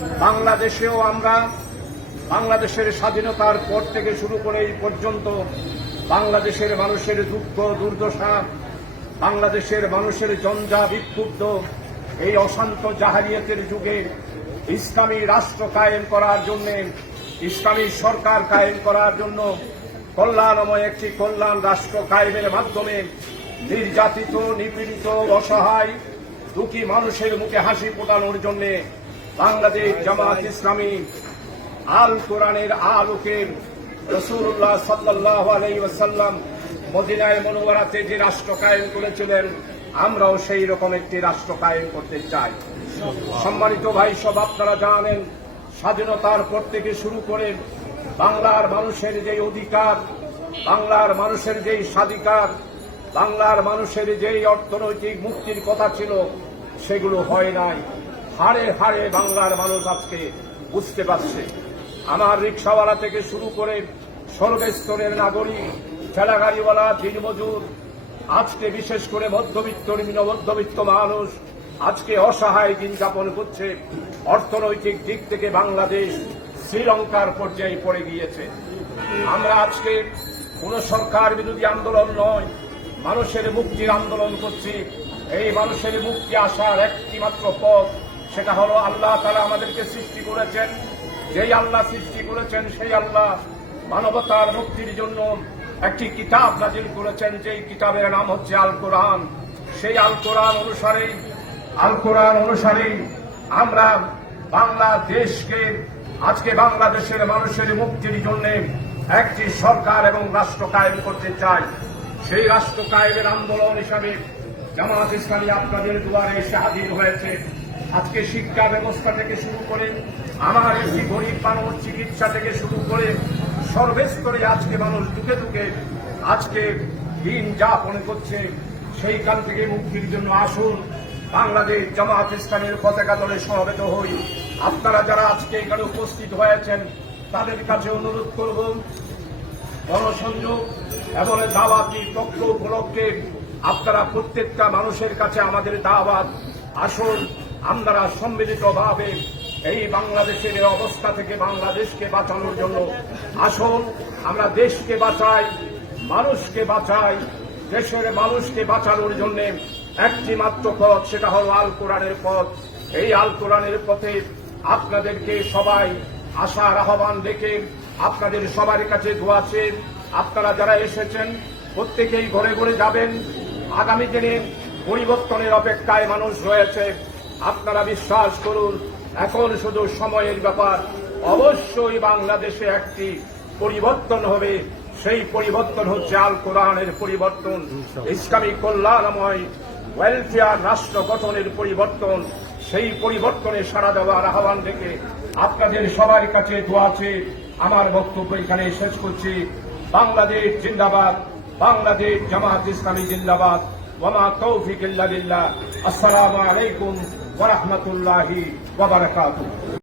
বাংলাদেশেও আমরা বাংলাদেশের স্বাধীনতার পর থেকে শুরু করে এই পর্যন্ত বাংলাদেশের মানুষের দুঃখ, দুর্দশা, বাংলাদেশের মানুষের জঞ্জা বিক্ষুব্ধ এই অশান্ত জাহারিয়তের যুগে ইসলামী রাষ্ট্র কায়েম করার জন্য, ইসলামী সরকার কায়েম করার জন্য কল্যাণময় একটি কল্যাণ রাষ্ট্র কায়েমের মাধ্যমে নির্যাতিত, নিপীড়িত, অসহায়, দুঃখী মানুষের মুখে হাসি ফোটানোর জন্য বাংলাদেশ জামাত ইসলামী আল কোরআনের আলোকের রসুল্লাহ সাল্লাহ আলাইসাল্লাম মদিনায় মনোবরাতে যে রাষ্ট্র কায়েম করেছিলেন, আমরাও সেই রকম একটি রাষ্ট্র কায়েম করতে চাই। সম্মানিত ভাই, সব আপনারা জানেন, স্বাধীনতার পর থেকে শুরু করে বাংলার মানুষের যে অধিকার, বাংলার মানুষের যেই স্বাধিকার, বাংলার মানুষের যেই অর্থনৈতিক মুক্তির কথা ছিল, সেগুলো হয় নাই। হাড়ে হাড়ে বাংলার মানুষ আজকে বুঝতে পারছে। আমার রিক্সাওয়ালা থেকে শুরু করে সর্বস্তরের নাগরিক, ঠেলাগাড়িওয়ালা, দিনমজুর, আজকে বিশেষ করে মধ্যবিত্ত নিম্ন মধ্যবিত্ত মানুষ আজকে অসহায় দিন যাপন করছে। অর্থনৈতিক দিক থেকে বাংলাদেশ শ্রীলঙ্কার পর্যায়ে পড়ে গিয়েছে। আমরা আজকে কোন সরকার বিরোধী আন্দোলন নয়, মানুষের মুক্তির আন্দোলন করছি। এই মানুষের মুক্তি আসার একটি মাত্র পথ সেটা হলো আল্লাহ তারা আমাদেরকে সৃষ্টি করেছেন। যেই আল্লাহ সৃষ্টি করেছেন, সেই আল্লাহ মানবতার মুক্তির জন্য একটি কিতাব নাজিল করেছেন, যেই কিতাবের নাম হচ্ছে আল কোরআন সেই আল কোরআন অনুসারে আল কোরআন অনুসারে আমরা বাংলাদেশকে, আজকে বাংলাদেশের মানুষের মুক্তির জন্য একটি সরকার এবং রাষ্ট্র কায়েম করতে চাই। সেই রাষ্ট্র কায়েমের আন্দোলন হিসাবে জামাত ইসলামী আপনাদের দুয়ারে এসে হাজির হয়েছে। আজকে শিক্ষা ব্যবস্থা থেকে শুরু করে আমার একটি গরিব মানুষ চিকিৎসা থেকে শুরু করে সর্বস্তরে আজকে মানুষ দুঃখে দুঃখে আজকে দিন যাপন করছে। সেইখান থেকে মুক্তির জন্য আসুন। বাংলাদেশ জামাত ইসলামের পতাকা দলে সমবেত হই। আপনারা যারা আজকে এখানে উপস্থিত হয়েছেন, তাদের কাছে অনুরোধ করব, গণসংযোগ এবং দাওয়াতি তথ্য উপলক্ষে আপনারা প্রত্যেকটা মানুষের কাছে আমাদের দাওয়াত আসুন। আমরা সম্মিলিতভাবে এই বাংলাদেশের অবস্থা থেকে বাংলাদেশকে বাঁচানোর জন্য আসল, আমরা দেশকে বাঁচাই, মানুষকে বাঁচাই, দেশের মানুষকে বাঁচানোর জন্য একটি মাত্র পথ, সেটা হল আল কোরআনের পথ। এই আল কোরআনের পথে আপনাদেরকে সবাই আশার আহ্বান দেখে আপনাদের সবার কাছে দোয়াছে আপনারা যারা এসেছেন, প্রত্যেকেই ঘরে ঘরে যাবেন। আগামী দিনে পরিবর্তনের অপেক্ষায় মানুষ রয়েছে। আপনারা বিশ্বাস করুন এখন শুধু সময়ের ব্যাপার। অবশ্যই বাংলাদেশে একটি পরিবর্তন হবে। সেই পরিবর্তন হচ্ছে আল কোরআনের পরিবর্তন। ইসলামী কল্যাণময় ওয়েলফেয়ার রাষ্ট্র গঠনের পরিবর্তন। সেই পরিবর্তনে সাড়া দেওয়ার আহ্বান রেখে আপনাদের সবার কাছে দোয়াছে আমার বক্তব্য এখানে শেষ করছি। বাংলাদেশ জিন্দাবাদ বাংলাদেশ জামাত ইসলামী জিন্দাবাদ। ওমা তৌফিক ইল্লা বিল্লাহ। আসসালামু আলাইকুম। ورحمة الله وبركاته.